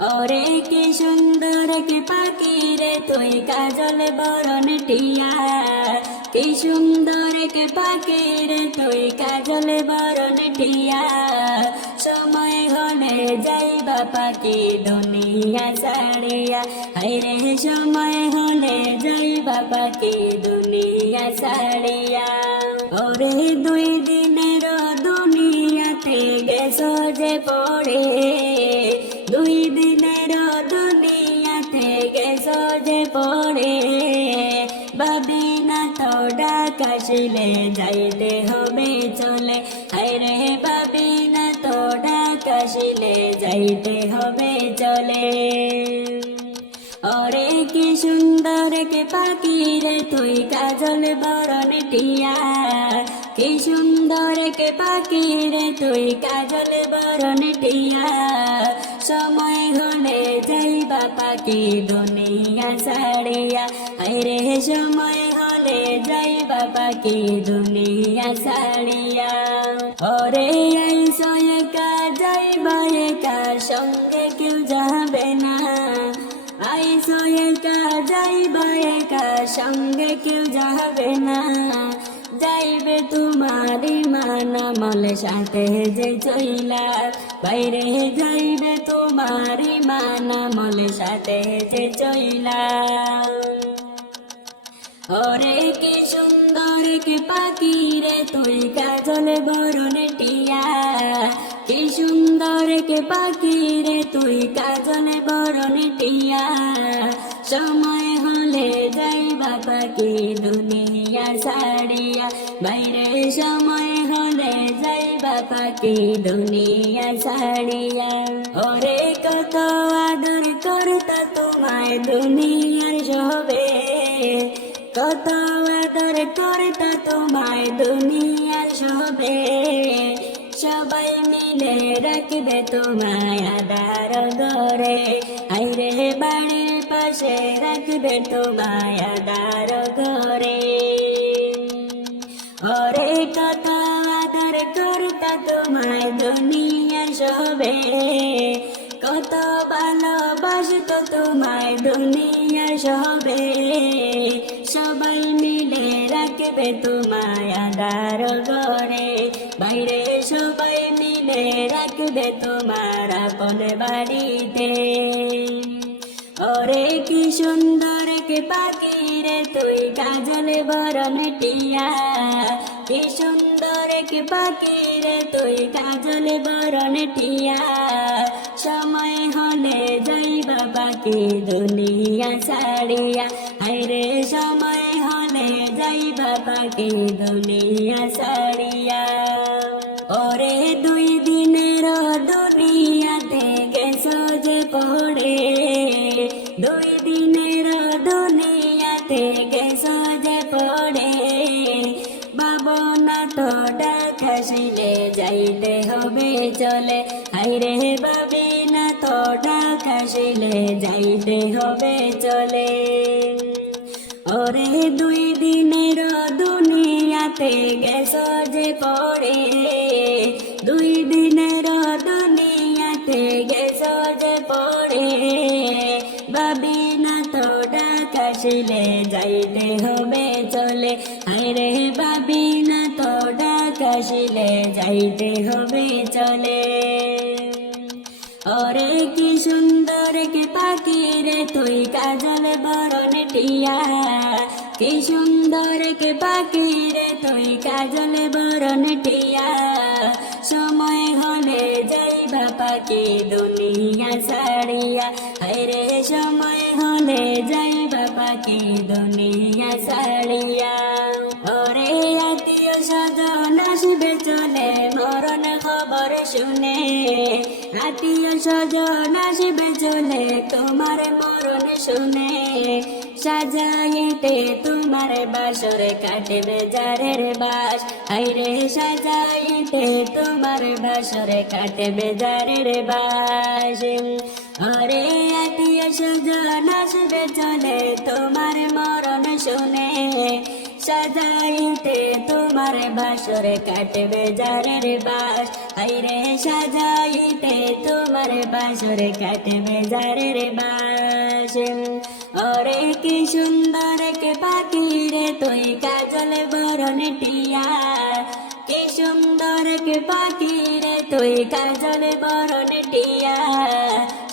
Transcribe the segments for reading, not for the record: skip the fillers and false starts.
ওরে কি সুন্দর কি পাখি রে তুই কাজল বরণ টিয়া, কি সুন্দর কি পাখি রে তুই কাজল বরণ টিয়া। সময় হলে যাইবা পাখি দুনিয়া ছাড়িয়া, হায়রে সময় হলে যাইবা পাখি দুনিয়া ছাড়িয়া। ওরে দুই দিনের দুনিয়াতে গেছো যে পড়ে, দুই দিনের দুনিয়াতে গেছো যে পড়ে। ভাবি না তো ডাকাশিলে যাইতে হবে চলে, হায়রে ভাবি না তো ডাকাশিলে যাইতে হবে চলে। ওরে কি সুন্দর কে পাখি রে তুই কাজল বরণ টিয়া, কি সুন্দর কে পাখি রে তুই কাজল বরণ টিয়া। সময় হলে যাইবা পাখি দুনিয়া ছাড়িয়া, হায়রে সময় হলে যাইবা পাখি দুনিয়া ছাড়িয়া। ওরে আইসো একা যাইবা একা সঙ্গে কেউ যাবে না, আইসো একা যাইবা একা সঙ্গে কেউ যাবে না। যাইবে তোমারি মানামল সাথে যে চইলা, বাইরে যাইবে তোমারি মানামল সাথে যে চইলা। ওরে কি সুন্দর কি পাখি রে তুই কাজল বরণ টিয়া, কি সুন্দর কি পাখি রে তুই কাজল বরণ টিয়া। সময় হলে যাইবা পাখি দুনিয়া ছাড়িয়া, বাইরে সময় হলে যাইবা পাখি দুনিয়া ছাড়িয়া। ওরে কত আদর করতা তোমায় দুনিয়ার সবে, কত আদর করতা তোমায় দুনিয়ার সবে। সবাই মিলে রাখবে তোমায় আদার ঘরে, হায়রে বাড়ির পাশে রাখবে তোমায় আদার ঘরে। ওরে কত আদর করতা তোমায় দুনিয়ার সবে, কত ভালোবাসত তোমায় দুনিয়ার সবে। সবাই মিলে রাখবে তোমায় আদার ঘরে, বাইরে সবাই মিলে রাখবে তোমার আপন বাড়িতে। ওরে কি সুন্দর কি পাখি রে তুই কাজল বরণ টিয়া, কি সুন্দর কি পাখি রে তুই কাজল বরণ টিয়া। সময় হলে যাইবা পাখি দুনিয়া ছাড়িয়া, হায়রে সময় হলে যাইবা পাখি দুনিয়া ছাড়িয়া। ওরে দুই দিনের দুনিয়াতে গেছো যে পড়ে, দুই দিনের দুনিয়াতে গেছো যে পড়ে। ভাবনা তো ডাকাশিলে যাইতে হবে চলে, হায়রে ভাবি না তো ডাকাশিলে যাইতে হবে চলে। ওরে দুই দিনের দুনিয়াতে গেছো যে পড়ে, দুই দিনের দুনিয়াতে গেছো যে পড়ে। ভাবি না তো ডাকাশিলে যাইতে হবে চলে, হায়রে ভাবি না তো ডাকাশিলে যাইতে হবে চলে। ওরে কি সুন্দর কি পাখি রে তুই কাজল বরণ টিয়া, কি সুন্দর কি পাখি রে তুই কাজল বরণ টিয়া। সময় হলে যাইবা পাখি দুনিয়া ছাড়িয়া, হায়রে সময় হলে যাইবা পাখি দুনিয়া ছাড়িয়া। ওরে আত্মীয় স্বজন আসবে চলে মরণ খবর শুনে, আত্মীয় স্বজন আসবে চলে তোমার মরণ শুনে। সাজাইতে তোমার বাসর কাটবে যারের বাস, হায়রে সাজাইতে তোমার বাসর কাটবে যারের বাস। আরে আত্মীয় স্বজন আসবে চলে তোমার মরণ শুনে, সাজাইতে তোমার বাসর কাটবে যারের বাস, আইরে সাজাইতে তোমার বাসর কাটবে যারের বাস ওরে কি সুন্দর কে পাখি রে তুই কাজল বরণ টিয়া কি সুন্দর কে পাখি রে তুই কাজল বরণ টিয়া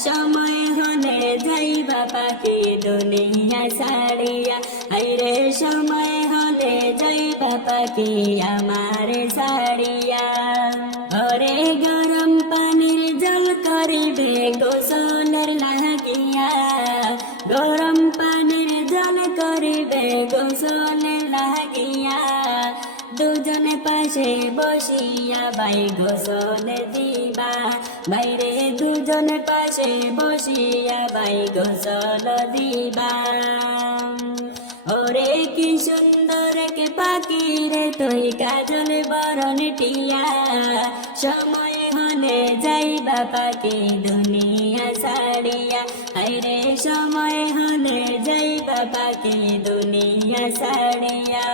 সময় হলে যাইবা পাখি দুনিয়া ছাড়িয়া আইরে সময় হলে যাইবা পাখি আমার ছাড়িয়া ওরে গরম পানির জল করিবে গোসলের লাগিয়া গরম পানির জল করিবে গোসলের লাগিয়া দুজনে পাশে বসিয়া ভাই গোসল দিবা বাইরে দুজনে পাশে বসিয়া ভাই গোসল দিবা ওরে কি সুন্দর কে পাখি রে তুই কাজল বরণ টিয়া সময় হলে যাইবা পাখি দুনিয়া ছাড়িয়া আইরে সময় হলে যাইবা পাখি দুনিয়া ছাড়িয়া।